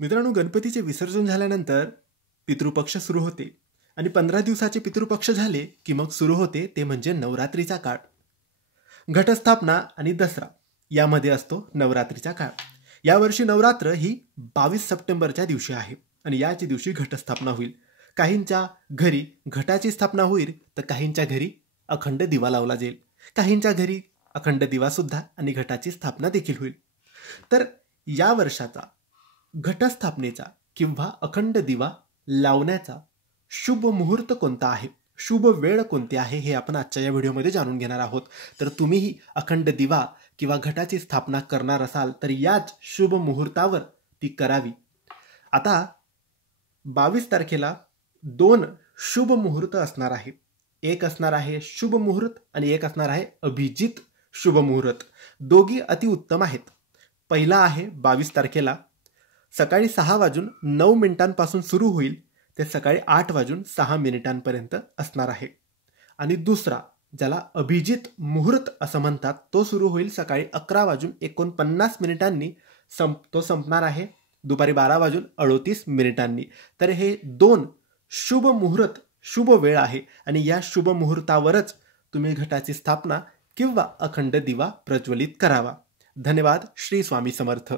मित्रांनो, गणपतीचे विसर्जन झाल्यानंतर पितृपक्ष सुरू होते आणि 15 दिवसाचे पितृपक्ष झाले की मग सुरू होते ते म्हणजे नवरात्रीचा काळ. घटस्थापना आणि दसरा यामध्ये असतो नवरात्रीचा काळ. यावर्षी नवरात्र ही 22 सप्टेंबरच्या दिवशी आहे आणि याच दिवशी घटस्थापना होईल. काहींच्या घरी घटाची स्थापना होईल तर काहींच्या घरी अखंड दिवा लावला जाईल. काहींच्या घरी अखंड दिवा सुद्धा आणि घटाची स्थापना देखील होईल. तर या वर्षाचा घटस्थापनेचा किंवा अखंड दिवा लावण्याचा शुभ मुहूर्त कोणता आहे, शुभ वेळ कोणती आहे, हे आपण आजच्या या व्हिडिओमध्ये जाणून घेणार आहोत. तर तुम्हीही अखंड दिवा किंवा घटाची स्थापना करणार असाल तर याच शुभ मुहूर्तावर ती करावी. आता 22 तारखेला 2 शुभ मुहूर्त असणार आहे. एक असणार आहे शुभ मुहूर्त आणि एक असणार आहे अभिजित शुभ मुहूर्त. दोघी अतिउत्तम आहेत. पहिला आहे 22 तारखेला सकाळी 6:09 सुरू होईल ते सकाळी 8:06 असणार आहे. आणि दुसरा, ज्याला अभिजित मुहूर्त असं म्हणतात, तो सुरू होईल सकाळी 11:49 तो संपणार आहे दुपारी 12:38. तर हे 2 शुभ मुहूर्त, शुभ वेळ आहे आणि या शुभ मुहूर्तावरच तुम्ही घटाची स्थापना किंवा अखंड दिवा प्रज्वलित करावा. धन्यवाद. श्री स्वामी समर्थ.